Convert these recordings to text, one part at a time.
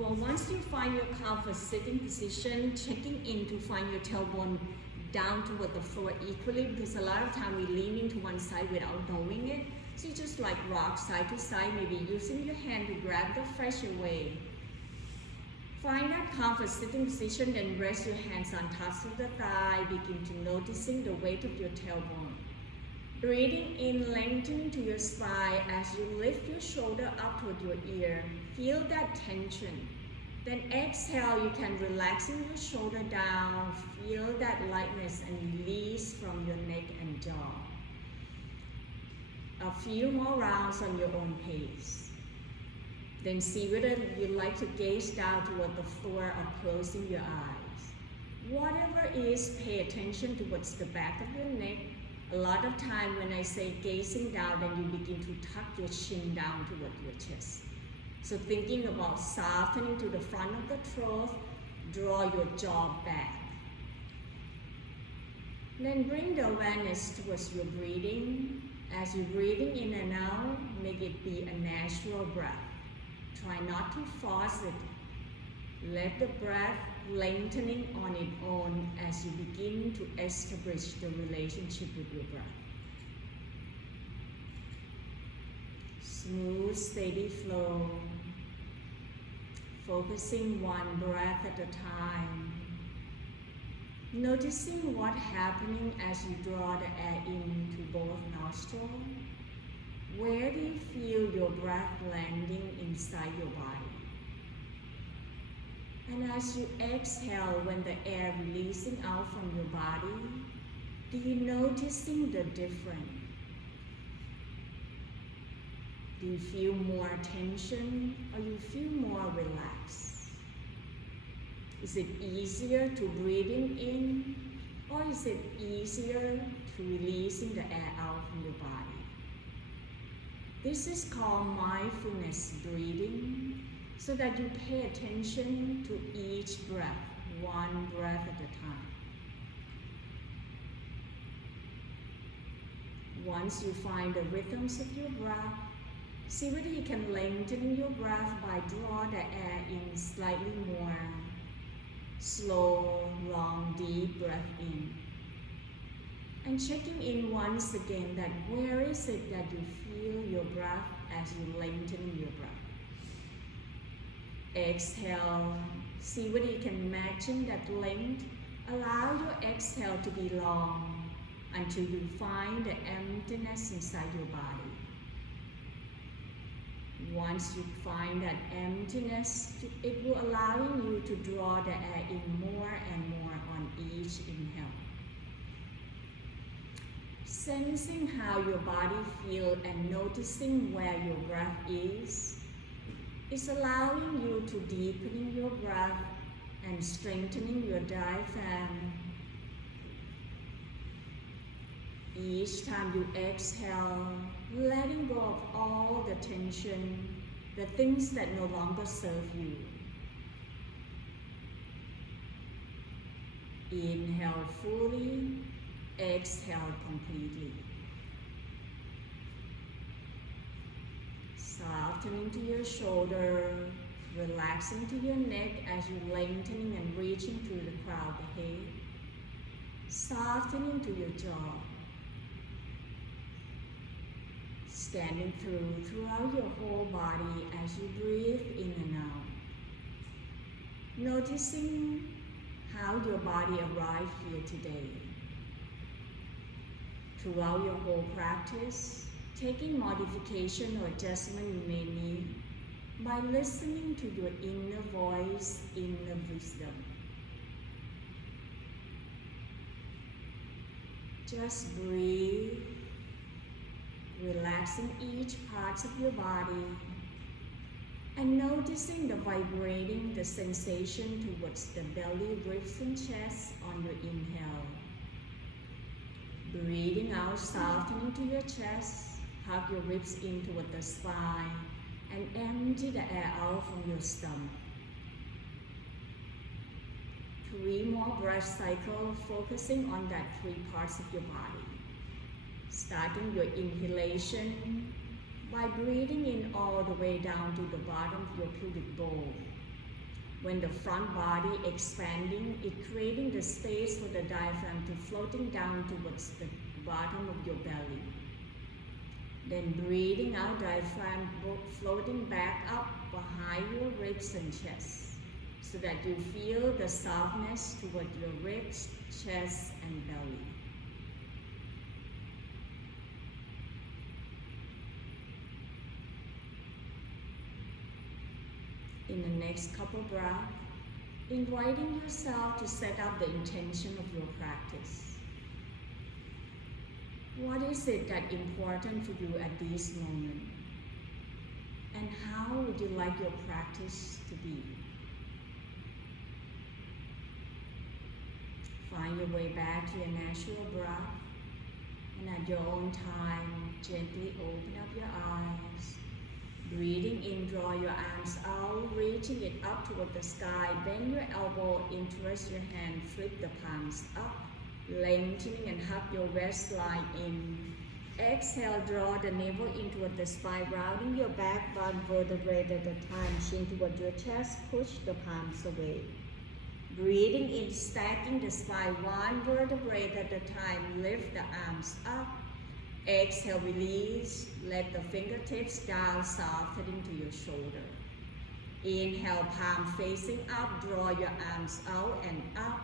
Well, once you find your comfort sitting position, checking in to find your tailbone down toward the floor equally, because a lot of time we lean into one side without knowing it. So you just like rock side to side, maybe using your hand to grab the fresh away. Find that comfort sitting position, then rest your hands on tops of the thigh. Begin to noticing the weight of your tailbone. Breathing in, lengthening to your spine as you lift your shoulder up toward your ear. Feel that tension. Then exhale, you can relaxing your shoulder down. Feel that lightness and release from your neck and jaw. A few more rounds on your own pace. Then see whether you like to gaze down toward the floor or closing your eyes. Whatever is, pay attention towards the back of your neck. A lot of time when I say gazing down, then you begin to tuck your chin down toward your chest. So thinking about softening to the front of the throat, draw your jaw back. Then bring the awareness towards your breathing. As you're breathing in and out, make it be a natural breath. Try not to force it. Let the breath lengthening on its own as you begin to establish the relationship with your breath. Smooth, steady flow. Focusing one breath at a time. Noticing what's happening as you draw the air into both nostrils. Where do you feel your breath landing inside your body? And as you exhale, when the air releasing out from your body, do you noticing the difference? Do you feel more tension or you feel more relaxed? Is it easier to breathing in or is it easier to releasing the air out from your body? This is called mindfulness breathing, so that you pay attention to each breath, one breath at a time. Once you find the rhythms of your breath, see whether you can lengthen your breath by drawing the air in slightly more. Slow, long, deep breath in. And checking in once again that where is it that you feel your breath as you lengthen your breath. Exhale, see whether you can imagine that length. Allow your exhale to be long until you find the emptiness inside your body. Once you find that emptiness, it will allow you to draw the air in more and more on each inhale. Sensing how your body feels and noticing where your breath is allowing you to deepen your breath and strengthening your diaphragm. Each time you exhale, letting go of all the tension, the things that no longer serve you. Inhale fully, exhale completely. Softening to your shoulder, relaxing to your neck as you're lengthening and reaching through the crown of the head. Softening to your jaw. Standing throughout your whole body as you breathe in and out. Noticing how your body arrived here today. Throughout your whole practice, taking modification or adjustment you may need by listening to your inner voice, inner wisdom. Just breathe, relaxing each part of your body and noticing the vibrating, the sensation towards the belly, ribs and chest on your inhale. Breathing out, softening to your chest. Hug your ribs in toward the spine and empty the air out from your stomach. 3 more breath cycles, focusing on that 3 parts of your body. Starting your inhalation by breathing in all the way down to the bottom of your pubic bowl. When the front body expanding, it creating the space for the diaphragm to floating down towards the bottom of your belly. Then breathing out, diaphragm floating back up behind your ribs and chest, so that you feel the softness toward your ribs, chest, and belly. In the next couple breaths, inviting yourself to set up the intention of your practice. What is it that's important for you at this moment? And how would you like your practice to be? Find your way back to your natural breath, and at your own time, gently open up your eyes. Breathing in, draw your arms out, reaching it up toward the sky. Bend your elbow, interlace your hand, flip the palms up, lengthening and hug your waistline in. Exhale, draw the navel in toward the spine, rounding your back, one vertebrae at a time, chin toward your chest, push the palms away. Breathing in, stacking the spine, one vertebrae at a time, lift the arms up. Exhale, release, let the fingertips down, softening to your shoulder. Inhale, palm facing up, draw your arms out and up.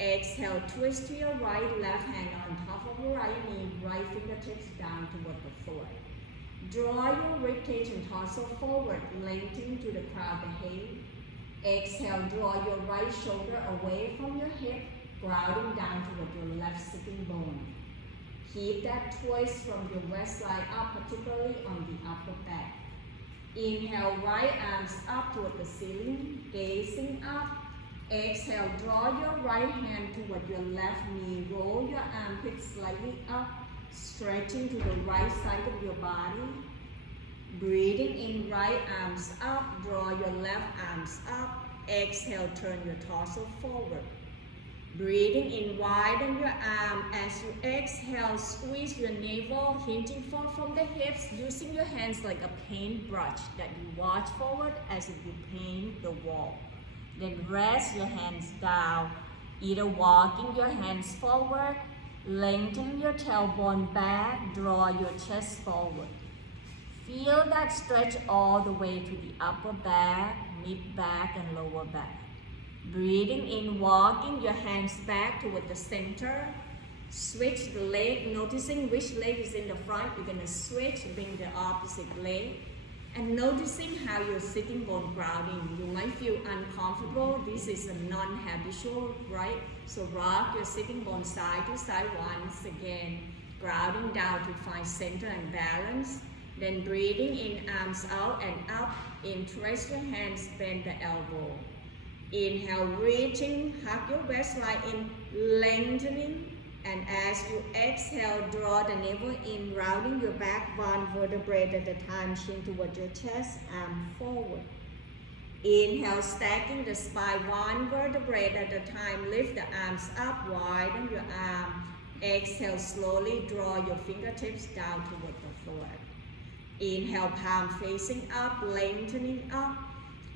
Exhale, twist to your right, left hand on top of your right knee, right fingertips down toward the floor. Draw your ribcage and torso forward, lengthening to the crown of the head. Exhale, draw your right shoulder away from your hip, grounding down toward your left sitting bone. Keep that twist from your waistline up, particularly on the upper back. Inhale, right arms up toward the ceiling, gazing up. Exhale, draw your right hand toward your left knee. Roll your armpits slightly up, stretching to the right side of your body. Breathing in, right arms up, draw your left arms up. Exhale, turn your torso forward. Breathing in, widen your arm. As you exhale, squeeze your navel, hinging forward from the hips, using your hands like a paintbrush that you watch forward as if you paint the wall. Then rest your hands down, either walking your hands forward, lengthen your tailbone back, draw your chest forward. Feel that stretch all the way to the upper back, mid back, and lower back. Breathing in, walking your hands back toward the center. Switch the leg, noticing which leg is in the front. You're going to switch, bring the opposite leg. And noticing how your sitting bone grounding. You might feel uncomfortable. This is a non-habitual, right? So rock your sitting bone side to side once again. Grounding down to find center and balance. Then breathing in, arms out and up. Interlace your hands, bend the elbow. Inhale, reaching, hug your waistline in, lengthening. And as you exhale, draw the navel in, rounding your back, one vertebrae at a time, chin toward your chest, arm forward. Inhale, stacking the spine, one vertebrae at a time, lift the arms up, widen your arm. Exhale, slowly draw your fingertips down toward the floor. Inhale, palm facing up, lengthening up.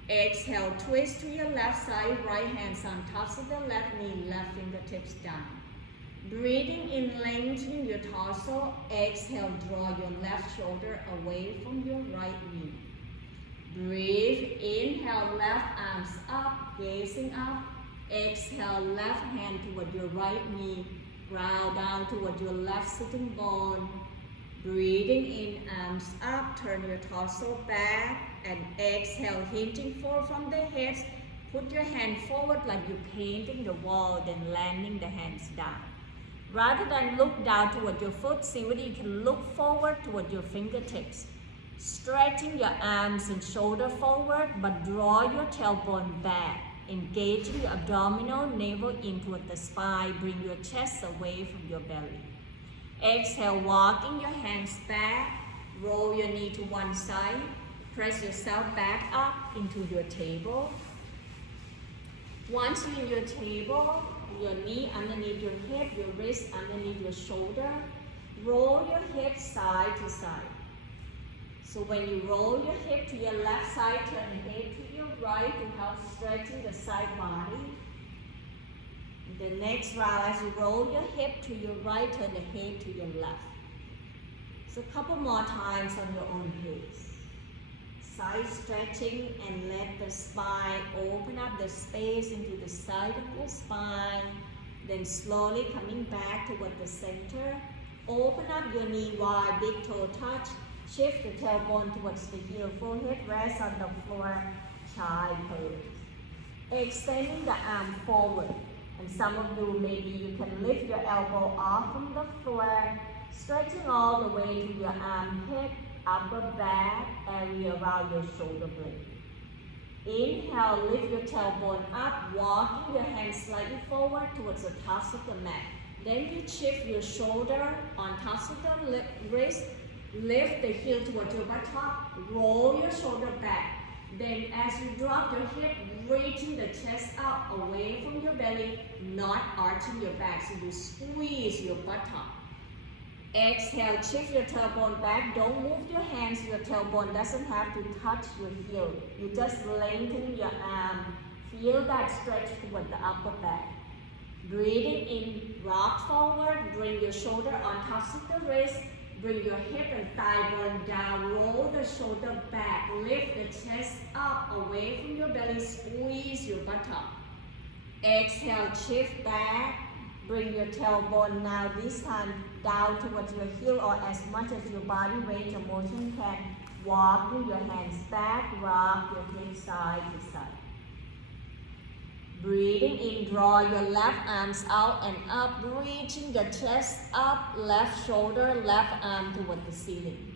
Exhale, twist to your left side, right hands on tops of the left knee, left fingertips down. Breathing in, lengthening your torso. Exhale, draw your left shoulder away from your right knee. Breathe, inhale, left arms up, gazing up. Exhale, left hand toward your right knee, ground down toward your left sitting bone. Breathing in, arms up, turn your torso back, and exhale, hinging forward from the hips. Put your hand forward like you're painting the wall, then landing the hands down. Rather than look down toward your foot, see whether you can look forward toward your fingertips. Stretching your arms and shoulder forward, but draw your tailbone back. Engaging your abdominal, navel in toward the spine. Bring your chest away from your belly. Exhale, walking your hands back. Roll your knee to one side. Press yourself back up into your table. Once you're in your table, your knee underneath your hip, your wrist underneath your shoulder. Roll your hips side to side. So when you roll your hip to your left side, turn the head to your right to help stretching the side body. The next round, as you roll your hip to your right, turn the head to your left. So a couple more times on your own pace. Side stretching and let the spine open up the space into the side of your spine. Then slowly coming back toward the center. Open up your knee wide, big toe touch. Shift the tailbone towards the heel, forehead rest on the floor, child pose. Extending the arm forward. And some of you, maybe you can lift your elbow off from the floor, stretching all the way to your armpit, upper back area around your shoulder blade. Inhale, lift your tailbone up, walking your hands slightly forward towards the tops of the mat. Then you shift your shoulder on tops of the wrist, lift the heel towards your buttock, roll your shoulder back. Then as you drop your hip, reaching the chest out away from your belly, not arching your back, so you squeeze your buttock. Exhale, shift your tailbone back. Don't move your hands. Your tailbone doesn't have to touch your heel. You just lengthen your arm. Feel that stretch toward the upper back. Breathing in, rock forward. Bring your shoulder on tops of the wrist. Bring your hip and thigh bone down. Roll the shoulder back. Lift the chest up away from your belly. Squeeze your buttock. Exhale, shift back. Bring your tailbone now, this time down towards your heel or as much as your body range of motion can. Walking your hands back, rock your hips side to side. Breathing in, draw your left arms out and up, reaching the chest up, left shoulder, left arm toward the ceiling.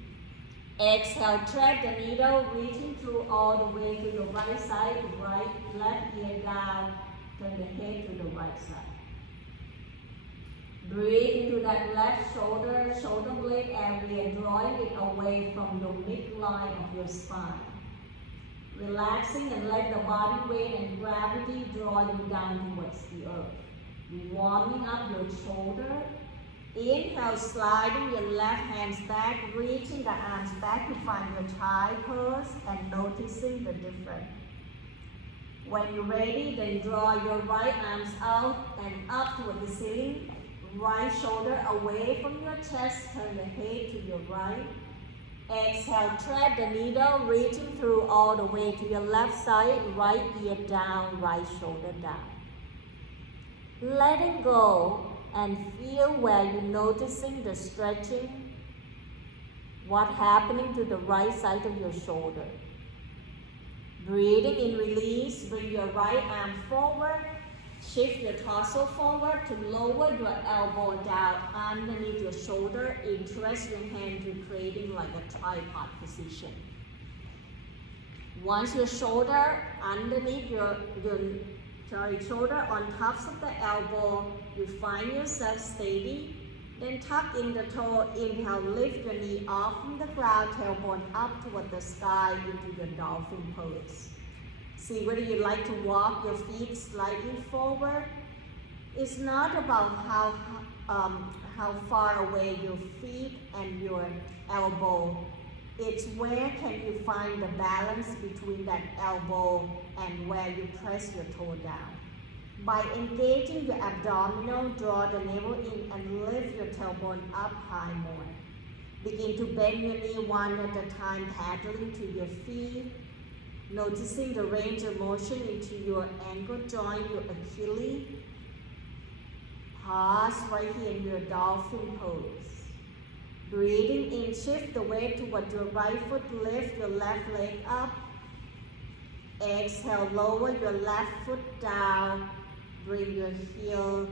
Exhale, thread the needle, reaching through all the way to the right side, right, left ear down, turn the head to the right side. Breathe into that left shoulder, shoulder blade area, drawing it away from the midline of your spine. Relaxing and let the body weight and gravity draw you down towards the earth. Warming up your shoulder. Inhale, sliding your left hands back, reaching the arms back to find your child pose and noticing the difference. When you're ready, then draw your right arms out and up toward the ceiling. Right shoulder away from your chest, turn the head to your right. Exhale, thread the needle, reaching through all the way to your left side, right ear down, right shoulder down. Letting go and feel where you're noticing the stretching, what's happening to the right side of your shoulder. Breathing in, release, bring your right arm forward. Shift your torso forward to lower your elbow down underneath your shoulder. Interest your hand to creating like a tripod position. Once your shoulder underneath shoulder on tops of the elbow, you find yourself steady. Then tuck in the toe. Inhale, lift your knee off from the ground, tailbone up toward the sky into the Dolphin Pose. See whether you like to walk your feet slightly forward. It's not about how far away your feet and your elbow. It's where can you find the balance between that elbow and where you press your toe down. By engaging your abdominal, draw the navel in and lift your tailbone up high more. Begin to bend your knee one at a time, paddling to your feet. Noticing the range of motion into your ankle joint, your Achilles. Pause right here in your Dolphin Pose. Breathing in, shift the weight toward your right foot, lift your left leg up. Exhale, lower your left foot down. Bring your heel,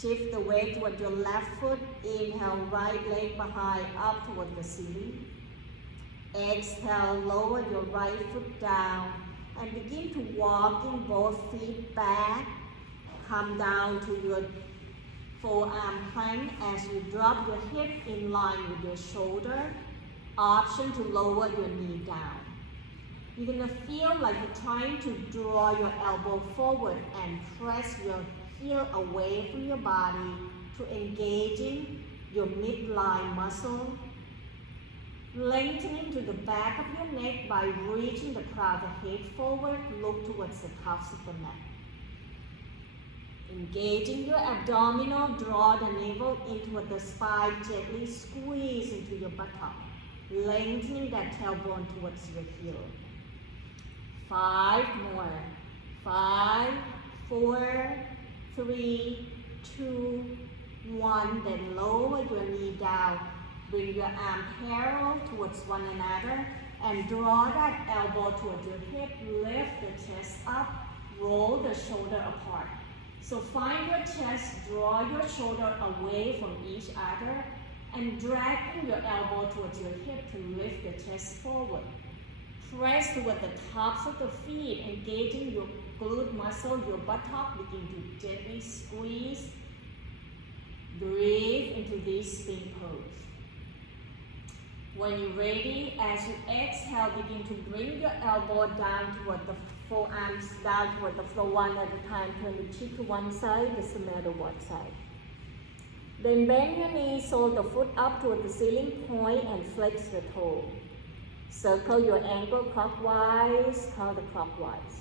shift the weight toward your left foot. Inhale, right leg behind, up toward the ceiling. Exhale, lower your right foot down and begin to walking both feet back. Come down to your forearm plank as you drop your hip in line with your shoulder. Option to lower your knee down. You're gonna feel like you're trying to draw your elbow forward and press your heel away from your body to engaging your midline muscle. Lengthening to the back of your neck by reaching the crown of the head forward, look towards the tops of the mat. Engaging your abdominal, draw the navel into the spine, gently squeeze into your buttock, lengthening that tailbone towards your heel. 5 more. 5, 4, 3, 2, 1. Then lower your knee down. Bring your arm parallel towards one another and draw that elbow towards your hip. Lift the chest up, roll the shoulder apart. So find your chest, draw your shoulder away from each other and dragging your elbow towards your hip to lift the chest forward. Press toward the tops of the feet, engaging your glute muscle, your buttock. Begin to gently squeeze. Breathe into this spin pose. When you're ready, as you exhale, begin to bring your elbow down toward the forearms, down toward the floor one at a time. Turn the cheek to one side, doesn't matter what side. Then bend your knees, hold the foot up toward the ceiling point and flex the toe. Circle your ankle clockwise, counterclockwise.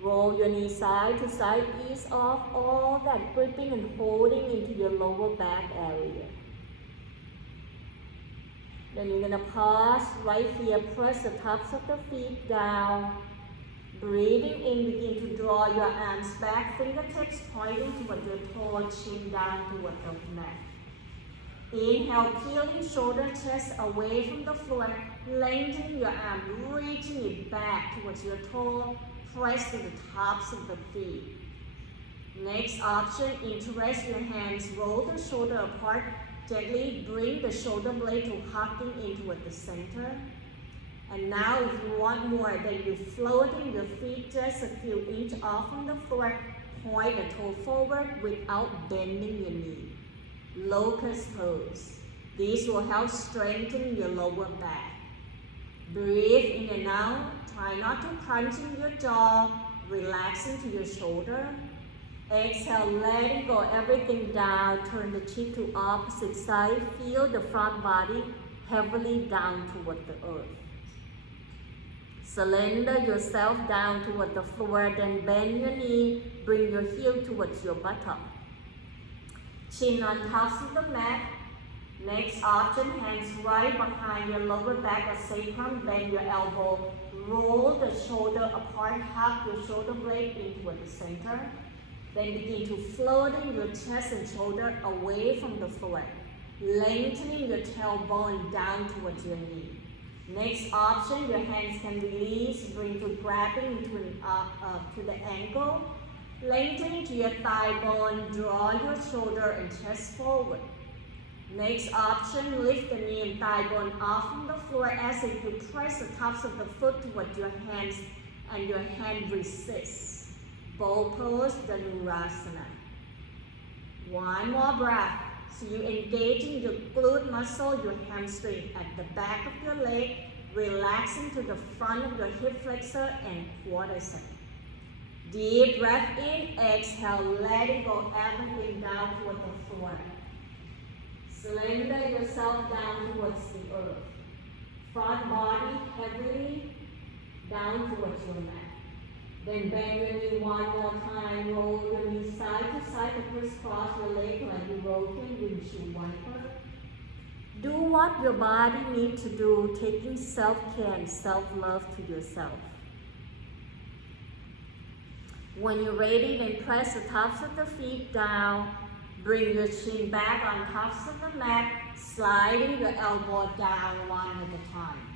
Roll your knee side to side, ease off all that gripping and holding into your lower back area. Then you're going to pause right here, press the tops of the feet down. Breathing in, begin to draw your arms back, fingertips pointing toward your toe, chin down toward the mat. Inhale, peeling shoulder, chest away from the floor, lengthening your arm, reaching it back towards your toe, press to the tops of the feet. Next option, interlace your hands, roll the shoulder apart, gently bring the shoulder blade to hugging into the center. And now if you want more, then you're floating your feet just a few inches off from the floor, point the toe forward without bending your knee. Locust Pose. This will help strengthen your lower back. Breathe in and out. Try not to crunch in your jaw. Relax into your shoulder. Exhale, letting go everything down. Turn the cheek to opposite side. Feel the front body heavily down toward the earth. Surrender yourself down toward the floor. Then bend your knee. Bring your heel towards your buttock. Chin on tops of the mat. Next option, hands right behind your lower back or sacrum. Bend your elbow. Roll the shoulder apart. Hug your shoulder blade into the center. Then begin to floating your chest and shoulder away from the floor. Lengthening your tailbone down towards your knee. Next option, your hands can release. Bring to grabbing to the ankle. Lengthening to your thigh bone, draw your shoulder and chest forward. Next option, lift the knee and thigh bone off from the floor as if you press the tops of the foot toward your hands and your hand resists. Bow pose, Dandasana. One more breath. So you're engaging your glute muscle, your hamstring at the back of your leg, relaxing to the front of your hip flexor and quadricep. Deep breath in, exhale, letting go everything down toward the floor. Surrender yourself down towards the earth. Front body heavily down towards your mat. Then bend your knee one more time, roll your knee side to side to crisscross your leg like you rotate windshield wiper. Do what your body needs to do, taking self-care and self-love to yourself. When you're ready, then press the tops of the feet down. Bring your chin back on tops of the mat, sliding your elbow down one at a time.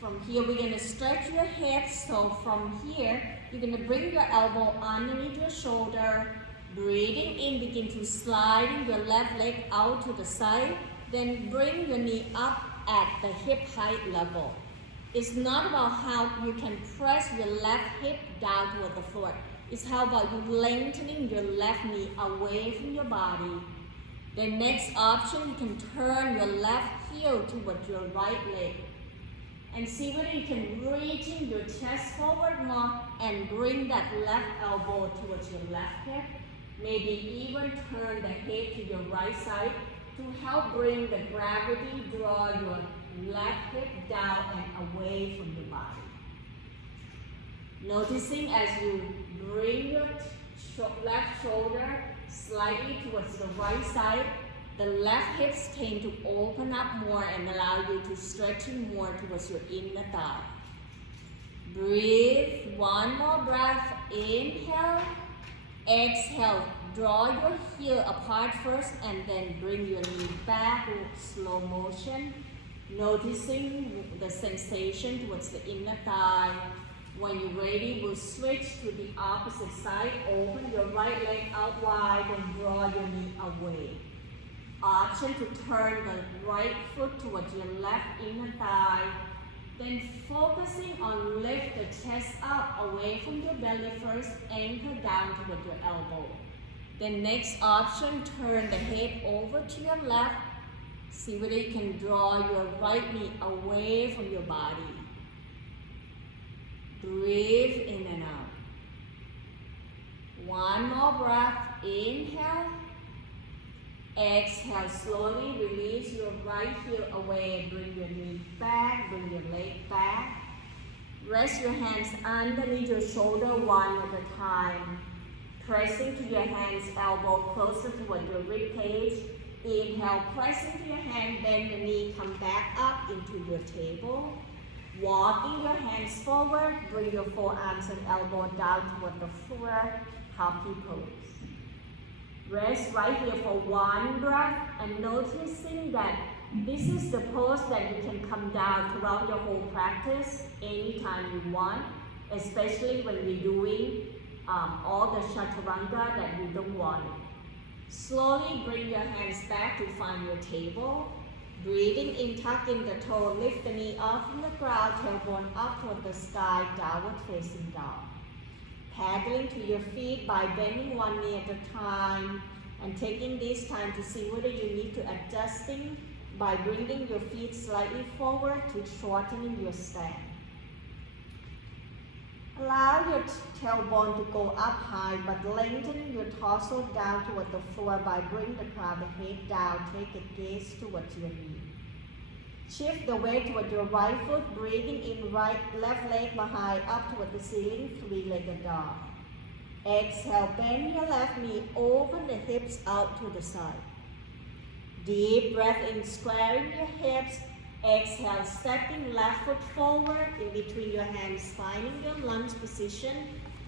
From here, we're going to stretch your hips. So from here, you're going to bring your elbow underneath your shoulder. Breathing in, begin to slide your left leg out to the side. Then bring your knee up at the hip height level. It's not about how you can press your left hip down toward the floor. It's how about you lengthening your left knee away from your body. The next option, you can turn your left heel toward your right leg. And see whether you can reach in your chest forward more and bring that left elbow towards your left hip. Maybe even turn the head to your right side To help bring the gravity, draw your left hip down and away from your body. Noticing as you bring your left shoulder slightly towards the right side, the left hips tend to open up more and allow you to stretch more towards your inner thigh. Breathe, one more breath, inhale, exhale, draw your heel apart first and then bring your knee back with slow motion, noticing the sensation towards the inner thigh. When you're ready, we'll switch to the opposite side. Open your right leg out wide and draw your knee away. Option to turn the right foot towards your left inner thigh. Then focusing on lift the chest up away from your belly first, anchor down toward your elbow. Then next option, turn the head over to your left. See whether you can draw your right knee away from your body. Breathe in and out. One more breath. Inhale. Exhale. Slowly release your right heel away. Bring your knee back. Bring your leg back. Rest your hands underneath your shoulder one at a time. Pressing to your hands, elbow closer toward your rib cage. Inhale, press into your hand, bend the knee, come back up into your table. Walking your hands forward, bring your forearms and elbow down toward the floor, happy pose. Rest right here for one breath and noticing that this is the pose that you can come down throughout your whole practice anytime you want, especially when we're doing all the chaturanga that you don't want. Slowly bring your hands back to find your table. Breathing in, tuck in the toe, lift the knee off from the ground, tailbone up toward the sky, downward facing dog. Paddling to your feet by bending one knee at a time and taking this time to see whether you need to adjusting by bringing your feet slightly forward to shortening your stand. Allow your tailbone to go up high, but lengthen your torso down toward the floor by bringing the crown, the head down, take a gaze towards your knee. Shift the weight toward your right foot, breathing in right, left leg behind, up toward the ceiling, three-legged dog. Exhale, bend your left knee, open the hips out to the side. Deep breath in, squaring your hips. Exhale, stepping left foot forward in between your hands, finding your lunge position,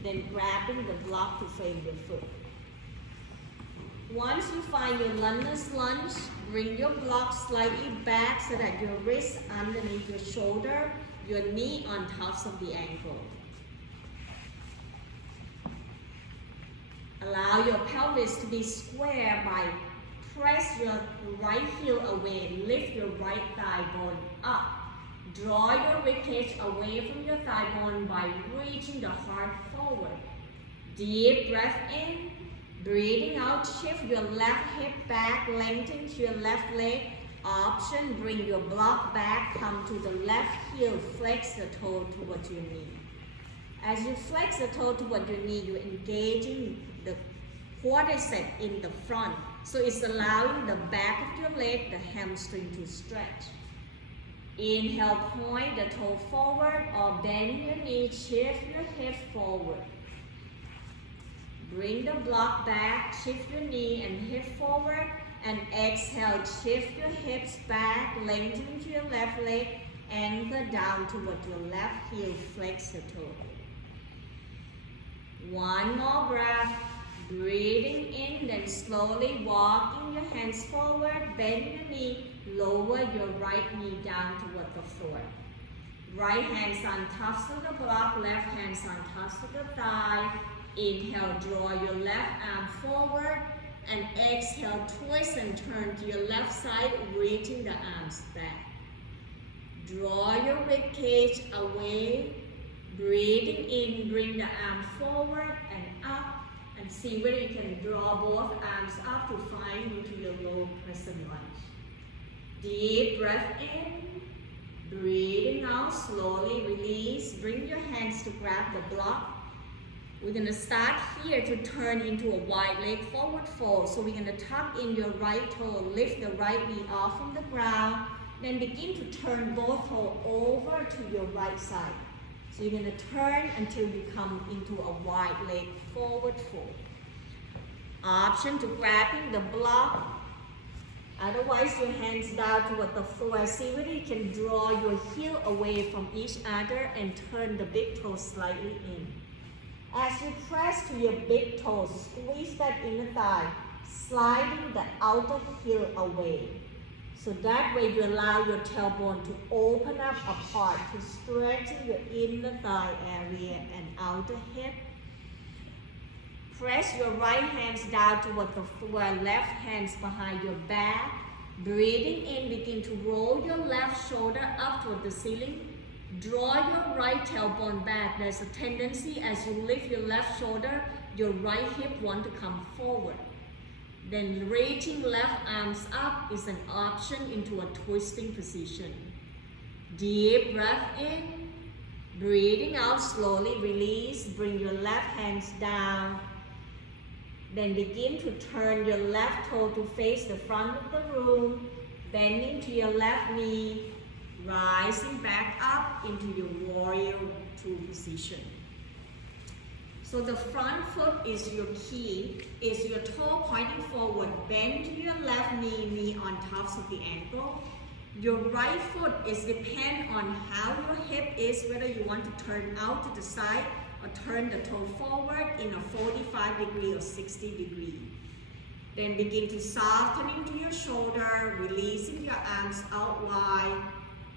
then grabbing the block to frame your foot. Once you find your lungeless lunge, bring your block slightly back so that your wrist underneath your shoulder, your knee on tops of the ankle. Allow your pelvis to be square by press your right heel away, lift your right thigh bone up. Draw your ribcage away from your thigh bone by reaching the heart forward. Deep breath in, breathing out, shift your left hip back, lengthen to your left leg. Option, bring your block back, come to the left heel, flex the toe towards your knee. As you flex the toe toward your knee, you're engaging the quadricep in the front. So it's allowing the back of your leg, the hamstring to stretch. Inhale, point the toe forward or bend your knee, shift your hip forward. Bring the block back, shift your knee and hip forward, and exhale, shift your hips back, lengthen to your left leg, anchor down toward your left heel, flex the toe. One more breath. Breathing in, then slowly walking your hands forward, bend your knee, lower your right knee down toward the floor. Right hands on tops of the block, left hands on tops of the thigh. Inhale, draw your left arm forward, and exhale, twist and turn to your left side, reaching the arms back. Draw your rib cage away, breathing in, bring the arm forward and up. And see whether you can draw both arms up to find into your low crescent lunge. Deep breath in, breathing out, slowly release. Bring your hands to grab the block. We're going to start here to turn into a wide leg forward fold. So we're going to tuck in your right toe, lift the right knee off from the ground, then begin to turn both toes over to your right side. So you're going to turn until you come into a wide leg forward fold. Option to grabbing the block. Otherwise, your hands down toward the floor. See whether you can draw your heel away from each other and turn the big toe slightly in. As you press to your big toe, squeeze that inner thigh, sliding the outer heel away. So that way you allow your tailbone to open up apart, to stretching your inner thigh area and outer hip. Press your right hands down toward the floor, left hands behind your back. Breathing in, begin to roll your left shoulder up toward the ceiling. Draw your right tailbone back. There's a tendency as you lift your left shoulder, your right hip want to come forward. Then reaching left arms up is an option into a twisting position. Deep breath in. Breathing out slowly, release. Bring your left hands down. Then begin to turn your left toe to face the front of the room. Bending to your left knee. Rising back up into your warrior two position. So the front foot is your key, is your toe pointing forward. Bend to your left knee, knee on tops of the ankle. Your right foot is depend on how your hip is, whether you want to turn out to the side or turn the toe forward in a 45 degree or 60 degree. Then begin to soften into your shoulder, releasing your arms out wide.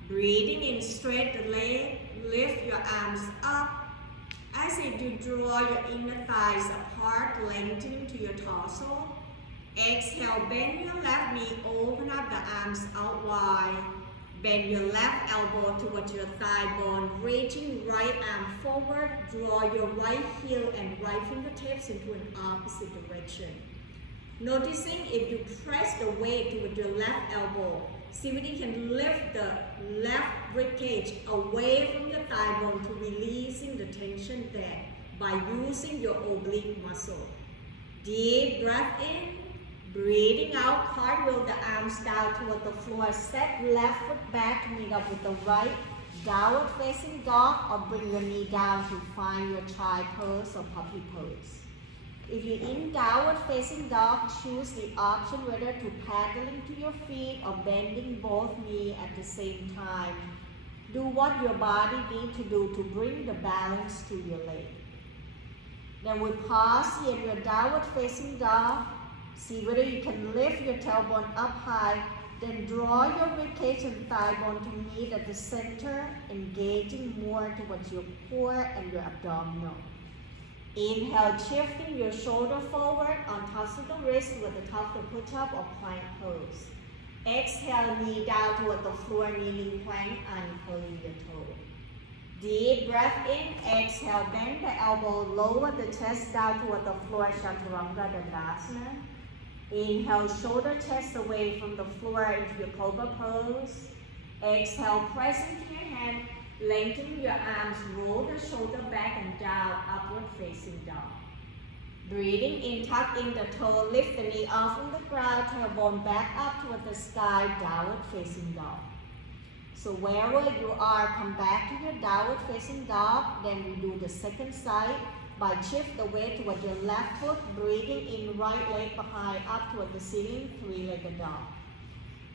Breathing in, straight the leg, lift your arms up. As if you draw your inner thighs apart, lengthening to your torso. Exhale, bend your left knee, open up the arms out wide. Bend your left elbow towards your thigh bone, reaching right arm forward. Draw your right heel and right fingertips into an opposite direction. Noticing if you press the weight toward your left elbow, see whether you can lift the left ribcage away from your thigh bone to releasing the tension there by using your oblique muscle. Deep breath in, breathing out, cartwheel the arms down toward the floor. Step left foot back to meet up with the right. Downward facing dog, or bring your knee down to find your child pose or puppy pose. If you're in downward facing dog, choose the option whether to paddling to your feet or bending both knees at the same time. Do what your body needs to do to bring the balance to your leg. Then we pause here in your downward facing dog. See whether you can lift your tailbone up high. Then draw your ribcage and thigh bone to meet at the center, engaging more towards your core and your abdominal. Inhale, shifting your shoulder forward on tops of the wrist with the top of the push-up or plank pose. Exhale, knee down toward the floor, kneeling plank, uncurling your toe. Deep breath in, exhale, bend the elbow, lower the chest down toward the floor, Chaturanga Dandasana. Inhale, shoulder chest away from the floor into your Cobra pose. Exhale, press into your hand. Lengthen your arms, roll the shoulder back and down, upward facing dog. Breathing in, tuck in the toe, lift the knee off from the ground, tailbone back up toward the sky, downward facing dog. So wherever you are, come back to your downward facing dog. Then we do the second side by shift the weight toward your left foot, breathing in, right leg behind, up toward the ceiling, three-legged dog.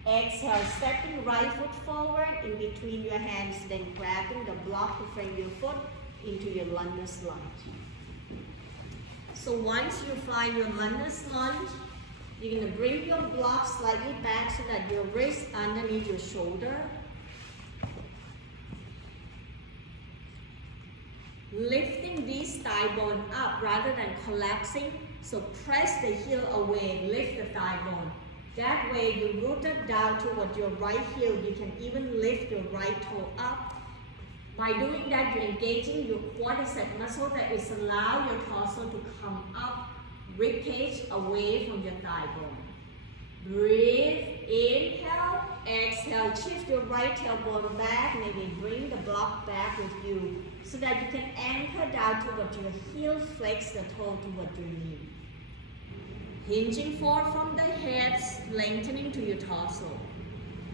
Exhale, stepping right foot forward in between your hands, then grabbing the block to frame your foot into your lunges lunge. So once you find your lunges lunge, you're going to bring your block slightly back so that your wrist underneath your shoulder. Lifting this thigh bone up rather than collapsing, so press the heel away, lift the thigh bone. That way you root it down toward your right heel. You can even lift your right toe up. By doing that, you're engaging your quadricep muscle that is allow your torso to come up, ribcage away from your thigh bone. Breathe, inhale. Exhale, shift your right tailbone back. Maybe bring the block back with you so that you can anchor down toward your heel, flex the toe toward your knee. Hinging forward from the hips, lengthening to your torso.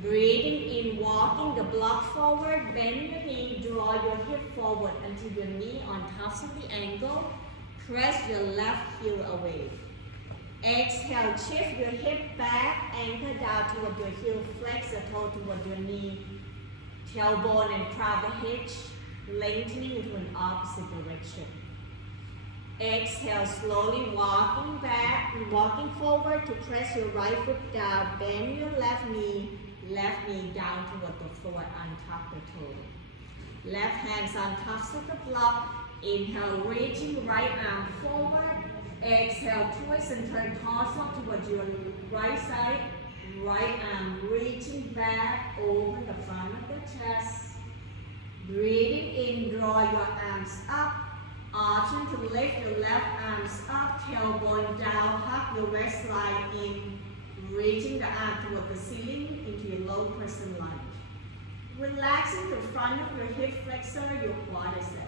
Breathing in, walking the block forward, bend your knee, draw your hip forward until your knee on top of the ankle. Press your left heel away. Exhale, shift your hip back, anchor down toward your heel, flex the toe toward your knee. Tailbone and travel hitch, lengthening into an opposite direction. Exhale, slowly walking back, walking forward to press your right foot down, bend your left knee down toward the floor, untap the toe. Left hands on top of the block. Inhale, reaching right arm forward. Exhale, twist and turn torso towards your right side. Right arm reaching back over the front of the chest. Breathing in, draw your arms up. Option to lift your left arms up, tailbone down, hug your waistline in. Reaching the arm toward the ceiling into your low crescent lunge. Relaxing the front of your hip flexor, your quadricep.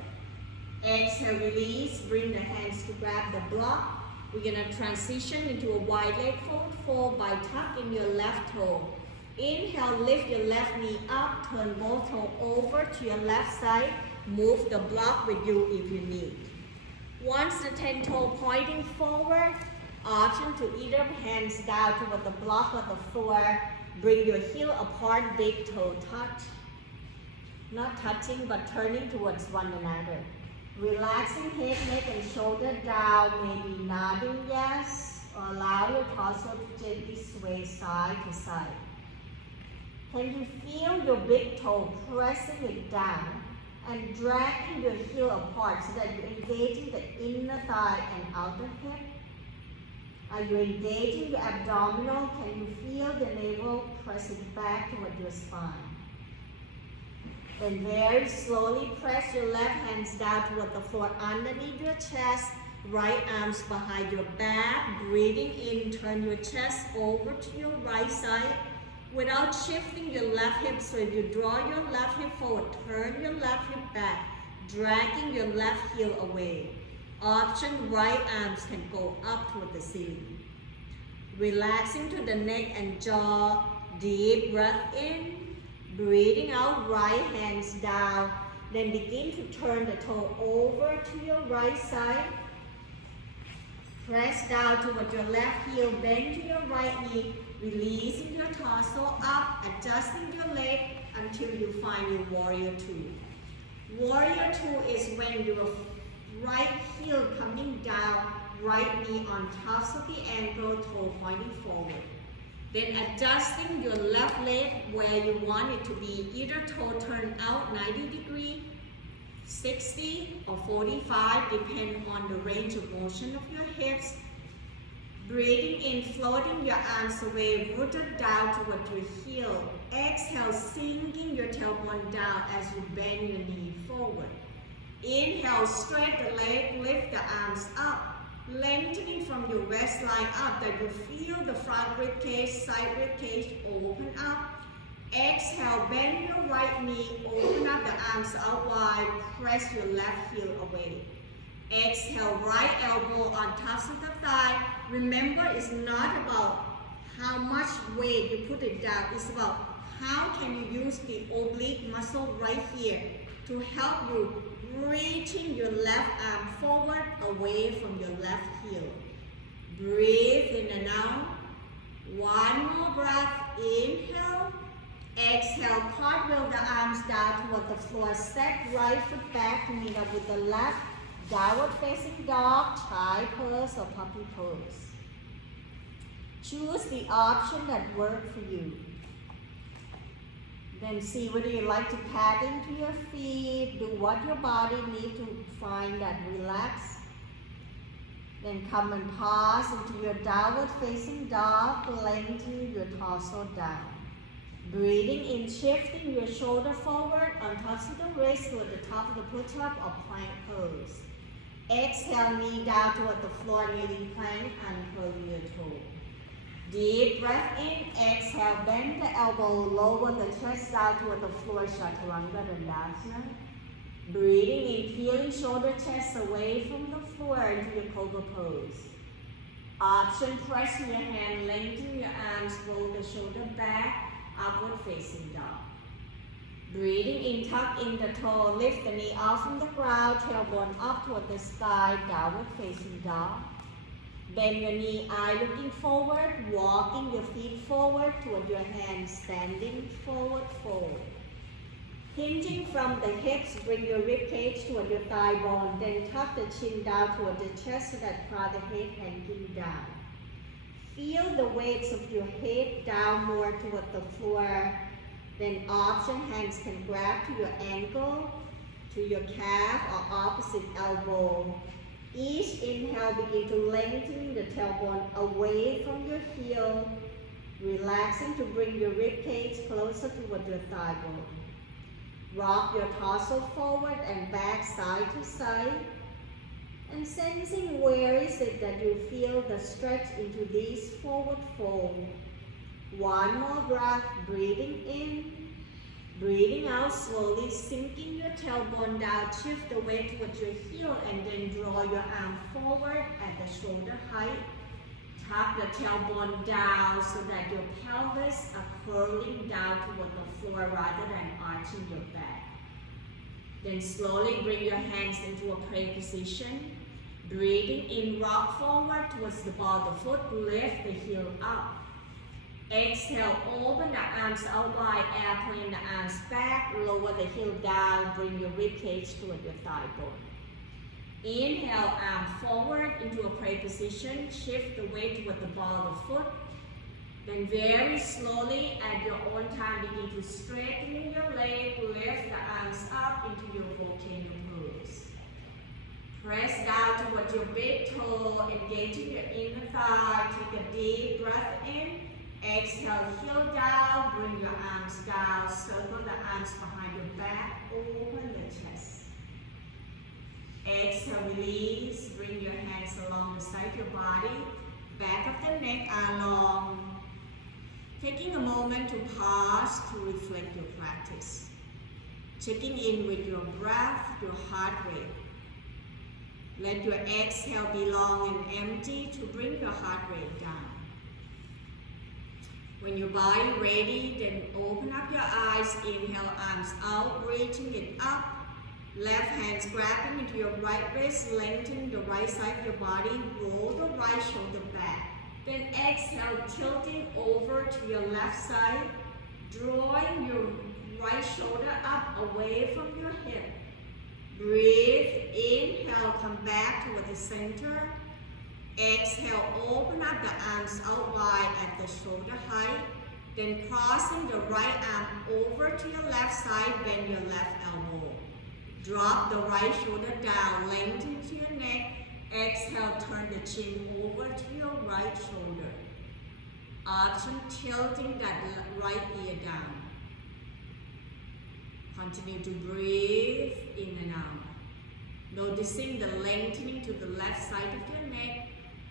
Exhale, release, bring the hands to grab the block. We're going to transition into a wide leg forward fold by tucking your left toe. Inhale, lift your left knee up, turn both toes over to your left side. Move the block with you if you need. Once the 10 toe pointing forward, option to either hands down toward the block or the floor. Bring your heel apart, big toe touch. Not touching, but turning towards one another. Relaxing head, neck, and shoulder down, maybe nodding yes, or allow your torso to gently sway side to side. Can you feel your big toe pressing it down and dragging your heel apart so that you're engaging the inner thigh and outer hip? Are you engaging your abdominal? Can you feel the navel pressing back toward your spine? Then very slowly press your left hands down toward the floor underneath your chest, right arms behind your back. Breathing in, turn your chest over to your right side without shifting your left hip. So if you draw your left hip forward, turn your left hip back, dragging your left heel away. Option, right arms can go up toward the ceiling. Relaxing to the neck and jaw, deep breath in. Breathing out, right hands down. Then begin to turn the toe over to your right side. Press down toward your left heel, bend to your right knee, releasing your torso up, adjusting your leg until you find your warrior two. Warrior two is when your right heel coming down, right knee on top of the ankle, toe pointing forward. Then adjusting your left leg where you want it to be, either toe turn out 90 degrees, 60 or 45, depending on the range of motion of your hips. Breathing in, floating your arms away, rooted down toward your heel. Exhale, sinking your tailbone down as you bend your knee forward. Inhale, straight the leg, lift the arms up. Lengthening from your waistline up, that you feel the front rib cage, side rib cage open up. Exhale, bend your right knee, open up the arms out wide, press your left heel away. Exhale, right elbow on top of the thigh. Remember, it's not about how much weight you put it down, it's about how can you use the oblique muscle right here to help you reaching your left arm forward away from your left heel. Breathe in and out. One more breath. Inhale. Exhale. Cartwheel the arms down toward the floor. Step right foot back to meet up with the left. Downward facing dog, child pose, or puppy pose. Choose the option that works for you. Then see whether you like to pad into your feet, do what your body needs to find that relax. Then come and pause into your downward facing dog, lengthening your torso down. Breathing in, shifting your shoulder forward on top of the wrist toward the top of the push-up or plank pose. Exhale, knee down toward the floor, kneeling plank, uncurling your toe. Deep breath in, exhale, bend the elbow, lower the chest down toward the floor, Chaturanga Dandasana. Breathing in, peeling shoulder, chest away from the floor into your Cobra Pose. Option, press your hand, lengthen your arms, roll the shoulder back, upward facing dog. Breathing in, tuck in the toe, lift the knee off from the ground, tailbone up toward the sky, downward facing dog. Bend your knee, eye looking forward, walking your feet forward toward your hands, standing forward, forward. Hinging from the hips, bring your rib cage toward your thigh bone, then tuck the chin down toward the chest so that part of the head hanging down. Feel the weights of your head down more toward the floor. Then option, hands can grab to your ankle, to your calf or opposite elbow. Each inhale, begin to lengthen the tailbone away from your heel, relaxing to bring your rib cage closer toward your thigh bone. Rock your torso forward and back, side to side, and sensing where is it that you feel the stretch into this forward fold. One more breath, breathing in, breathing out slowly, sinking your tailbone down, shift the weight towards your heel, and then draw your arm forward at the shoulder height. Tuck the tailbone down so that your pelvis are curling down toward the floor rather than arching your back. Then slowly bring your hands into a prayer position. Breathing in, rock forward towards the ball of the foot, lift the heel up. Exhale, open the arms out wide, airplane the arms back, lower the heel down, bring your rib cage toward your thigh bone. Inhale, arm forward into a prayer position, shift the weight toward the ball of the foot. Then very slowly, at your own time, begin to straighten your leg, lift the arms up into your volcano pose. Press down toward your big toe, engaging your inner thigh, take a deep breath in. Exhale, heel down, bring your arms down, circle the arms behind your back, open the chest. Exhale, release, bring your hands along the side of your body, back of the neck are long. Taking a moment to pause to reflect your practice. Checking in with your breath, your heart rate. Let your exhale be long and empty to bring your heart rate down. When your body ready, then open up your eyes, inhale, arms out, reaching it up. Left hands grabbing into your right wrist, lengthen the right side of your body, roll the right shoulder back. Then exhale, tilting over to your left side, drawing your right shoulder up away from your hip. Breathe, inhale, come back toward the center. Exhale, open up the arms out wide at the shoulder height. Then crossing the right arm over to your left side, bend your left elbow. Drop the right shoulder down, lengthen to your neck. Exhale, turn the chin over to your right shoulder. Option, tilting that right ear down. Continue to breathe in and out. Noticing the lengthening to the left side of your neck.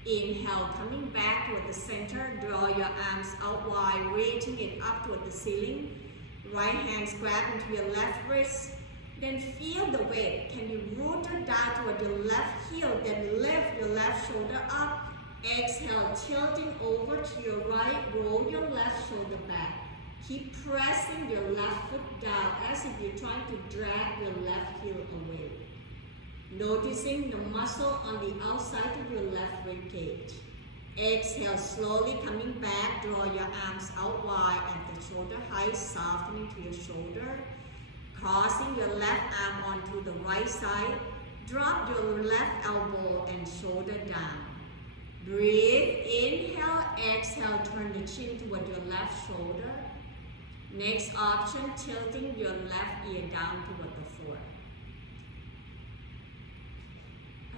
Inhale, coming back toward the center, draw your arms out wide, reaching it up toward the ceiling. Right hands grab into your left wrist. Then feel the weight. Can you root it down toward your left heel, then lift your left shoulder up. Exhale, tilting over to your right, roll your left shoulder back. Keep pressing your left foot down as if you're trying to drag your left heel away. Noticing the muscle on the outside of your left rib cage. Exhale, slowly coming back, draw your arms out wide at the shoulder height, softening to your shoulder. Crossing your left arm onto the right side, drop your left elbow and shoulder down. Breathe, inhale, exhale, turn the chin toward your left shoulder. Next option, tilting your left ear down toward the floor.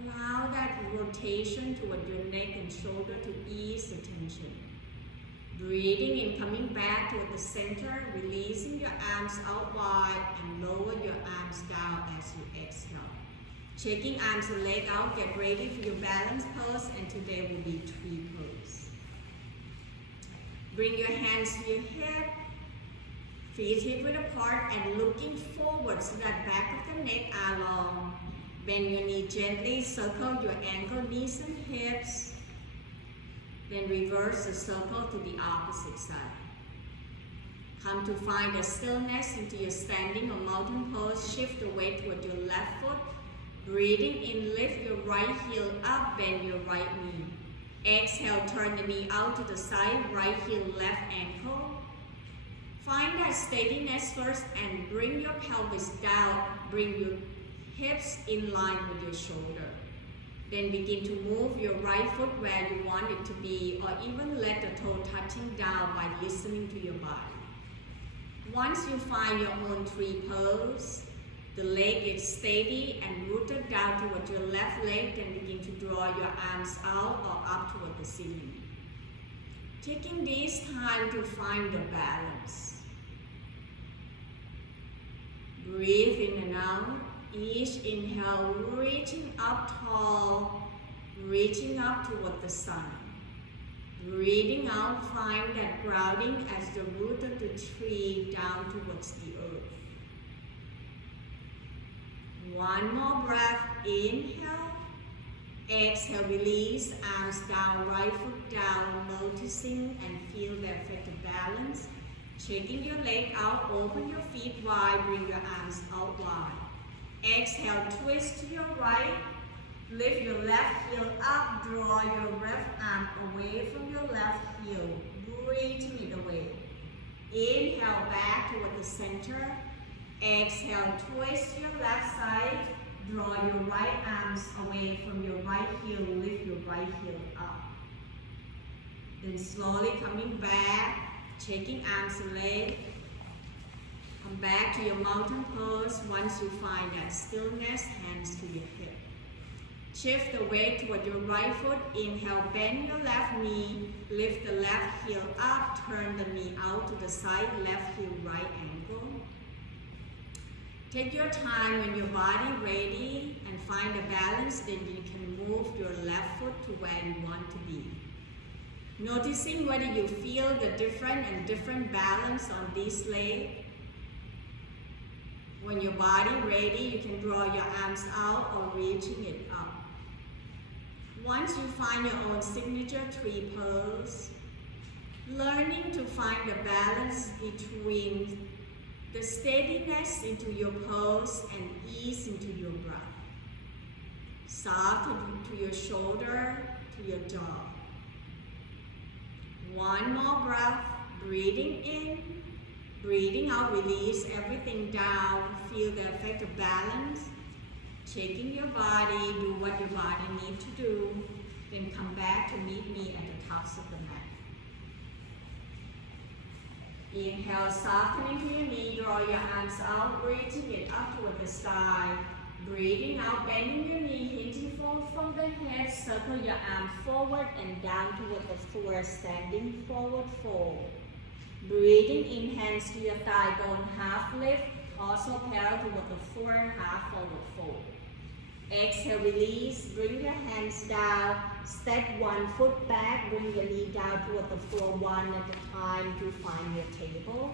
Allow that rotation toward your neck and shoulder to ease the tension. Breathing and coming back toward the center, releasing your arms out wide and lower your arms down as you exhale. Shaking arms and leg out, get ready for your balance pose, and today will be tree pose. Bring your hands to your head, feet hip-width apart and looking forward so that back of the neck are long. Bend your knee gently, circle your ankle, knees and hips. Then reverse the circle to the opposite side. Come to find a stillness into your standing or mountain pose. Shift the weight toward your left foot. Breathing in, lift your right heel up, bend your right knee. Exhale, turn the knee out to the side, right heel, left ankle. Find that steadiness first and bring your pelvis down. Bring your hips in line with your shoulder. Then begin to move your right foot where you want it to be, or even let the toe touching down by listening to your body. Once you find your own tree pose, the leg is steady and rooted down toward your left leg, then begin to draw your arms out or up toward the ceiling. Taking this time to find the balance. Breathe in and out. Each inhale, reaching up tall, reaching up toward the sun. Breathing out, find that grounding as the root of the tree down towards the earth. One more breath, inhale. Exhale, release, arms down, right foot down, noticing and feel the effect of balance. Shaking your leg out, open your feet wide, bring your arms out wide. Exhale, twist to your right, lift your left heel up, draw your left arm away from your left heel, breathing it away. Inhale back toward the center. Exhale, twist your left side, draw your right arms away from your right heel, lift your right heel up. Then slowly coming back, taking arms away. Come back to your mountain pose. Once you find that stillness, hands to your hip. Shift the weight toward your right foot. Inhale, bend your left knee. Lift the left heel up. Turn the knee out to the side. Left heel, right ankle. Take your time when your body ready and find a balance. Then you can move your left foot to where you want to be. Noticing whether you feel the different balance on this leg. When your body ready, you can draw your arms out or reaching it up. Once you find your own signature tree pose, learning to find the balance between the steadiness into your pose and ease into your breath. Soft to your shoulder, to your jaw. One more breath, breathing in. Breathing out, release everything down. Feel the effect of balance. Checking your body, do what your body needs to do. Then come back to meet me at the tops of the mat. Inhale, soften into your knee, draw your arms out, reaching it up toward the sky. Breathing out, bending your knee, hinging forward from the head. Circle your arm forward and down toward the floor, standing forward fold. Breathing in, hands to your thigh bone, half lift, also parallel toward the floor, half forward fold. Exhale, release, bring your hands down, step one foot back, bring your knee down toward the floor, one at a time to find your table.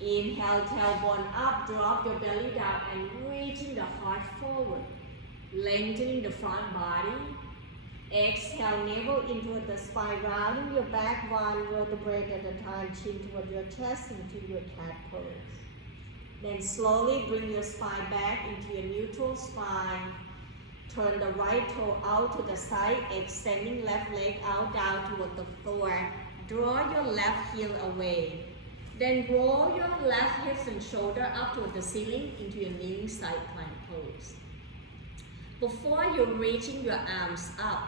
Inhale, tailbone up, drop your belly down and reaching the heart forward, lengthening the front body. Exhale, navel into the spine, rounding your back one vertebrae at a time, chin toward your chest into your cat pose. Then slowly bring your spine back into your neutral spine. Turn the right toe out to the side, extending left leg out down toward the floor. Draw your left heel away. Then roll your left hips and shoulder up toward the ceiling into your kneeling side plank pose. Before you're reaching your arms up,